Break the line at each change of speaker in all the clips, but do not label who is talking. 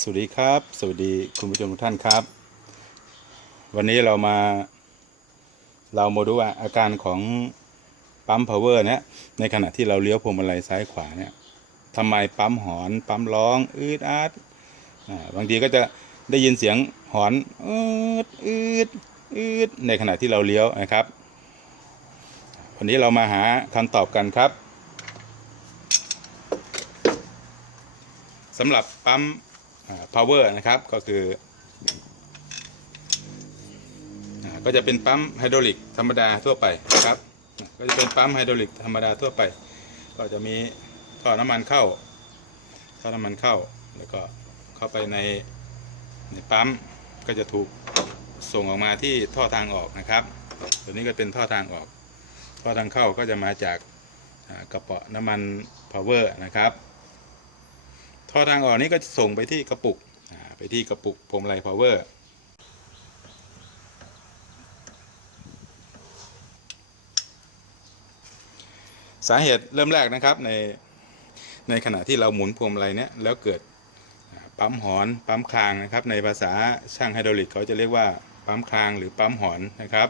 สวัสดีครับ สวัสดีคุณผู้ชมทุกท่านครับ วันนี้เรามา เรามาดูว่าอาการของปั๊ม power เนี่ยในขณะที่เราเลี้ยวพวงมาลัยซ้ายขวาเนี่ยทำไมปั๊มหอน ปั๊มร้อง อืดอาดอ่าบางทีก็จะได้ยินเสียงหอน อืดอืดอืดในขณะที่เราเลี้ยวนะครับ วันนี้เรามาหาคำตอบกันครับสำหรับปั๊ม power นะครับก็คือก็จะเป็นปั๊มไฮดรอลิกธรรมดาทั่วไปนะครับ ก็จะเป็นปั๊มไฮดรอลิกธรรมดาทั่วไป ก็จะมีท่อน้ำมันเข้าท่อน้ำมันเข้าแล้วก็เข้าไปในในปั๊มก็จะถูกส่งออกมาที่ท่อทางออกนะครับ ตัวนี้ก็เป็นท่อทางออก ท่อทางเข้าก็จะมาจากกระเป๋าน้ำมัน power นะครับ ท่อทางออกนี้ก็จะส่งไปที่กระปุกไปที่กระปุกพรมไลพาวเวอร์สาเหตุเริ่มแรกนะครับในในขณะที่เราหมุนพวงมาลัยเนี้ยแล้วเกิดปั๊มหอนปั๊มคลางนะครับ ในภาษาช่างไฮดรอลิกเขาจะเรียกว่าปั๊มคลางหรือปั๊มหอนนะครับ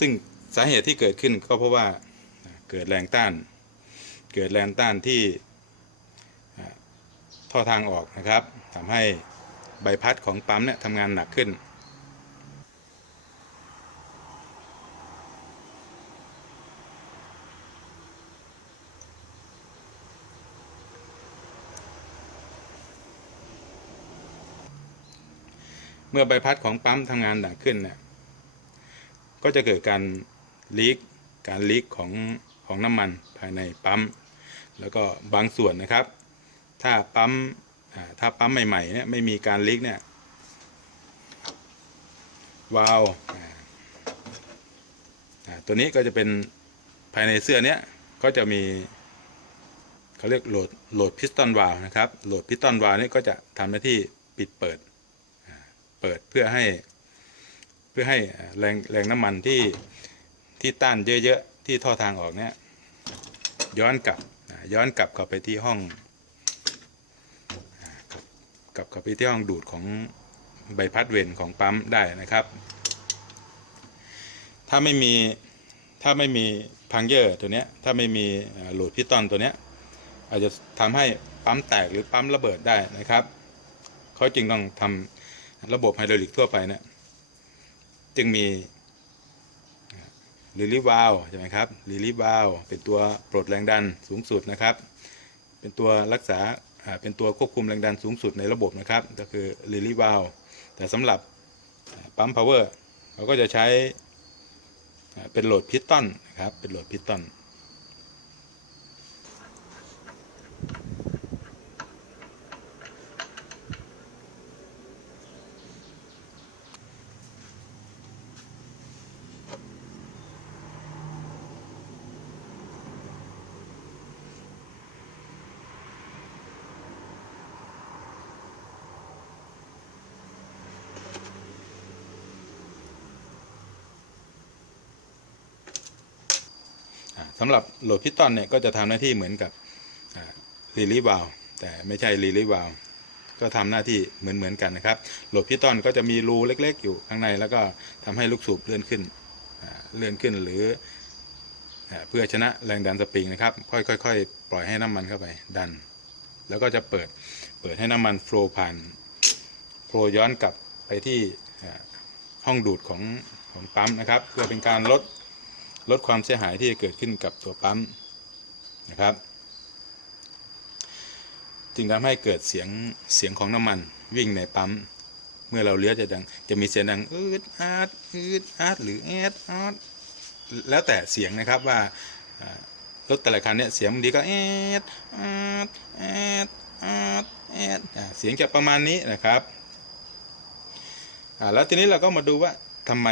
ซึ่งสาเหตุที่เกิดขึ้นก็เพราะว่าเกิดแรงต้าน เกิดแรงต้านที่ท่อทางออกนะครับทำให้ใบพัดของปั๊มเนี่ยทำงานหนักขึ้น เมื่อใบพัดของปั๊มทำงานหนักขึ้นเนี่ย ก็จะเกิดการลีกการลีกของของน้ำมันภายในปั๊ม แล้วก็บางส่วนนะครับ ถ้าปั๊มถ้าปั๊มใหม่ๆเนี่ยไม่มีการลีกเนี่ยวาล์วตัวนี้ก็จะเป็นภายในเสื้อเนี้ยก็จะมีเขาเรียกโหลดโหลดพิสตันวาล์วนะครับโหลดพิสตันวาล์วนี่ก็จะทำหน้าที่ปิดเปิดเปิดเพื่อให้ เพื่อให้แรงแรงน้ำมันที่ที่ต้านเยอะๆที่ท่อทางออกเนี่ยย้อนกลับย้อนกลับเข้าไปที่ห้องกลับกลับเข้าไปที่ห้องดูดของใบพัดเวนของปั๊มได้นะครับ ถ้าไม่มีถ้าไม่มีพังเยอร์ตัวเนี้ยถ้าไม่มีโหลดพิตอนตัวเนี้ยอาจจะทำให้ปั๊มแตกหรือปั๊มระเบิดได้นะครับ เขาจึงต้องทำระบบไฮดรอลิกทั่วไปเนี่ย จึงมีลิลิวาวใช่ไหมครับลิลิวาวเป็นตัวปลดแรงดันสูงสุดนะครับ เป็นตัวรักษาเป็นตัวควบคุมแรงดันสูงสุดในระบบนะครับ ก็คือลิลิวาวแต่สำหรับปั๊มพาวเวอร์เราก็จะใช้เป็นโหลดพิสตันนะครับเป็นโหลดพิสตัน สำหรับโหลดพิสตอนเนี่ยก็จะทำหน้าที่เหมือนกับรีลีวาลแต่ไม่ใช่รีลีวาลก็ทำหน้าที่เหมือนเหมือนกันนะครับโหลดพิสตอนก็จะมีรูเล็ก ๆ อยู่ข้างในแล้วก็ทำให้ลูกสูบเลื่อนขึ้นเลื่อนขึ้นหรือเพื่อชนะแรงดันสปริงนะครับ ค่อยๆปล่อยให้น้ำมันเข้าไปดัน แล้วก็จะเปิดเปิดให้น้ำมันโฟล์ผ่านโฟล์ย้อนกลับไปที่ห้องดูดของของปั๊มนะครับ เพื่อเป็นการลด ลดความเสียหายที่จะเกิดขึ้นกับตัวปั๊มนะครับ จึงทำให้เกิดเสียงเสียงของน้ำมันวิ่งในปั๊ม เมื่อเราเลี้ยวจะดัง จะมีเสียงดังอืดอาดอืดอาดหรือแอดอาดแล้วแต่เสียงนะครับว่ารถแต่ละคันเนี่ยเสียงบางทีก็แอดอาดแอดอาดแอดเสียงจะประมาณนี้นะครับแล้วทีนี้เราก็มาดูว่าทำไม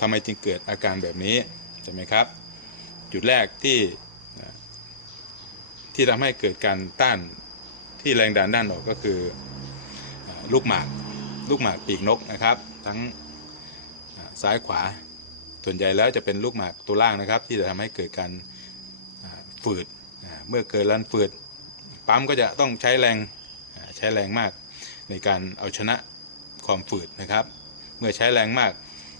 ทำไมจึงเกิดอาการแบบนี้ ใช่ไหมครับ จุดแรกที่ที่ทำให้เกิดการต้านที่แรงดันด้านออกก็คือลูกหมากลูกหมากปีกนกนะครับ ทั้งซ้ายขวาส่วนใหญ่แล้วจะเป็นลูกหมากตัวล่างนะครับ ที่จะทำให้เกิดการฝืดเมื่อเกิดรันฝืดปั๊มก็จะต้องใช้แรงใช้แรงมากในการเอาชนะความฝืดนะครับ เมื่อใช้แรงมาก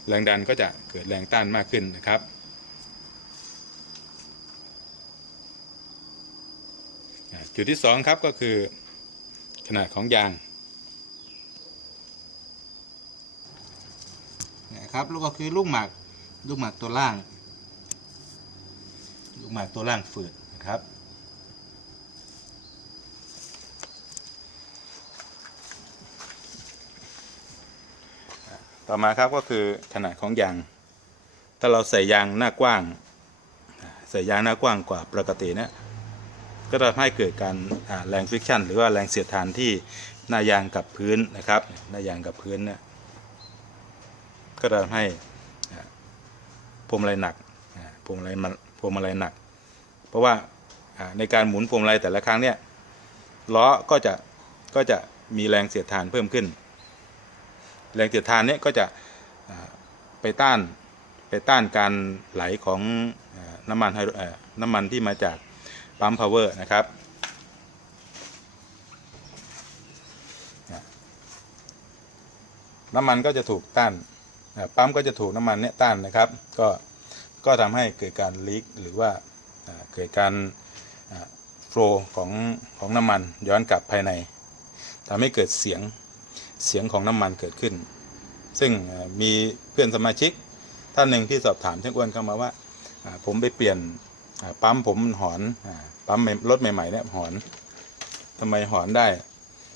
แรงดันก็จะเกิดแรงต้านมากขึ้นนะครับ อ่า จุดที่สองครับก็คือขนาดของยางนะครับลูกก็คือลูกหมากลูกหมากตัวล่าง ลูกหมากตัวล่างฝืดนะครับต่อมาครับก็คือขนาดของยาง ถ้าเราใส่ยางหน้ากว้าง ใส่ยางหน้ากว้างกว่าปกตินี่ย ก็ทำให้เกิดการแรงฟิกชันหรือว่าแรงเสียดทานที่หน้ายางกับพื้นนะครับ หน้ายางกับพื้นเนี่ยก็ทำให้พวงมาลัยหนักพวงมาลัยพวงมาลัยหนัก เพราะว่าในการหมุนพวงมาลัยแต่ละครั้งเนี่ยล้อก็จะก็จะมีแรงเสียดทานเพิ่มขึ้น แรงเสียดทานเนี่ยก็จะไปต้านไปต้านการไหลของน้ำมันน้ำมันที่มาจาก ปั๊มพาวเวอร์นะครับน้ำมันก็จะถูกต้านปั๊มก็จะถูกน้ำมันเนี่ยต้านนะครับ ก็ก็ทำให้เกิดการลีกหรือว่าเกิดการโฟลของของน้ำมันย้อนกลับภายในทำให้เกิดเสียงเสียงของน้ำมันเกิดขึ้น ซึ่งมีเพื่อนสมาชิกท่านหนึ่งที่สอบถามช่างอ้วนเข้ามาว่า ผมไปเปลี่ยน ปั๊มผมมันหอนปั๊มรถใหม่ๆเนี่ยหอนทำไมหอนได้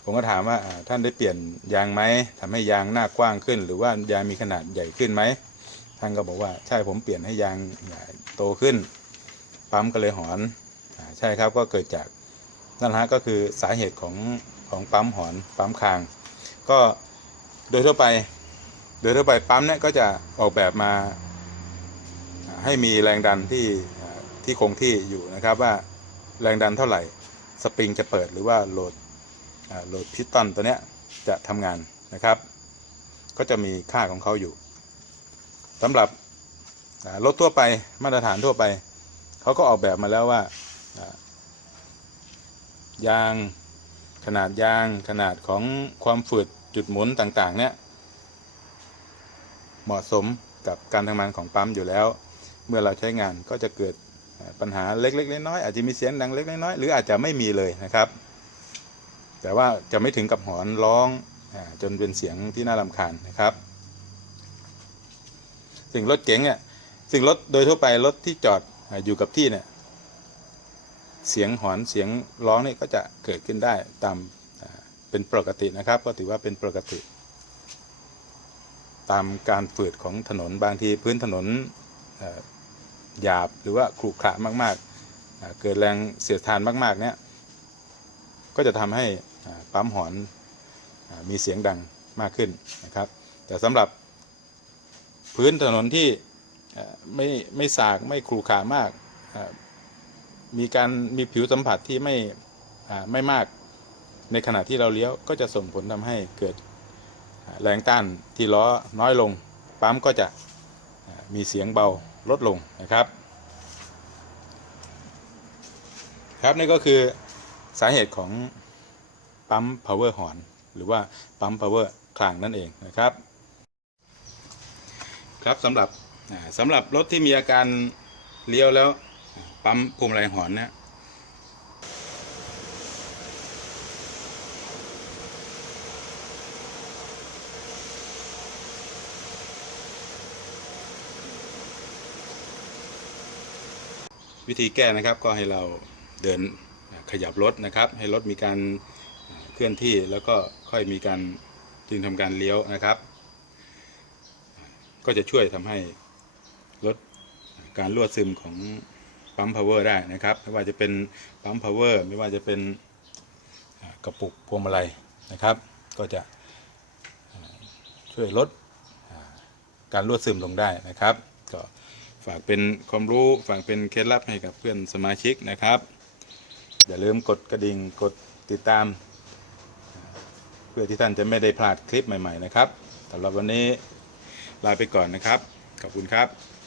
ผมก็ถามว่าท่านได้เปลี่ยนยางไหมทำให้ยางหน้ากว้างขึ้น หรือว่ายางมีขนาดใหญ่ขึ้นไหมท่านก็บอกว่าใช่ผมเปลี่ยนให้ยางโตขึ้น ปั๊มก็เลยหอนอใช่ครับก็เกิดจากนั่นฮะก็คือสาเหตุของของปั๊มหอนปั๊มคาง ก็โดยทั่วไป โดยทั่วไปปั๊มเนี่ยก็จะออกแบบมาให้มีแรงดันที่ ที่คงที่อยู่นะครับว่าแรงดันเท่าไหร่สปริงจะเปิดหรือว่าโหลดโหลดพิสตอนตัวเนี้ยจะทำงานนะครับ ก็จะมีค่าของเขาอยู่สำหรับรถทั่วไปมาตรฐานทั่วไป เขาก็ออกแบบมาแล้วว่ายางขนาดยางขนาดของความฝืดจุดหมุนต่างๆ เนี่ย เหมาะสมกับการทำงานของปั๊มอยู่แล้ว เมื่อเราใช้งานก็จะเกิด ปัญหาเล็กๆน้อยๆอาจจะมีเสียงดังเล็กๆน้อยๆหรืออาจจะไม่มีเลยนะครับ แต่ว่าจะไม่ถึงกับหอนร้องจนเป็นเสียงที่น่ารำคาญนะครับ สิ่งรถเก๋งเนี่ยสิ่งรถโดยทั่วไปรถที่จอดอยู่กับที่เนี่ยเสียงหอนเสียงร้องนี่ก็จะเกิดขึ้นได้ตามเป็นปกตินะครับ ก็ถือว่าเป็นปกติ ตามการฝืดของถนนบางทีพื้นถนน หยาบหรือว่าขรุขระมากๆ เกิดแรงเสียดทานมากๆเนี่ยก็จะทำให้ปั๊มหอนมีเสียงดังมากขึ้นนะครับ แต่สำหรับพื้นถนนที่ไม่ไม่สากไม่ขรุขระมากมีการมีผิวสัมผัสที่ไม่ไม่มากในขณะที่เราเลี้ยวก็จะส่งผลทำให้เกิดแรงต้านที่ล้อน้อยลงปั๊มก็จะมีเสียงเบา ลดลงนะครับ ครับนี่ก็คือสาเหตุของปั๊ม power horn หรือว่าปั๊ม power คลางนั่นเองนะครับ ครับสำหรับสำหรับรถที่มีอาการเลี้ยวแล้วปั๊มพวงมาลัยหอนเนี่ย วิธีแก้นะครับก็ให้เราเดินขยับรถนะครับ ให้รถมีการเคลื่อนที่แล้วก็ค่อยมีการจึงทำการเลี้ยวนะครับ ก็จะช่วยทำให้ลดการรั่วซึมของปั๊มพาวเวอร์ได้นะครับ ไม่ว่าจะเป็นปั๊มพาวเวอร์ไม่ว่าจะเป็นกระปุกพวงมาลัยนะครับ ก็จะช่วยลดการรั่วซึมลงได้นะครับ ฝากเป็นความรู้ฝากเป็นเคล็ดลับให้กับเพื่อนสมาชิกนะครับ อย่าลืมกดกระดิ่งกดติดตาม เพื่อที่ท่านจะไม่ได้พลาดคลิปใหม่ ๆ นะครับสำหรับวันนี้ลาไปก่อนนะครับ ขอบคุณครับ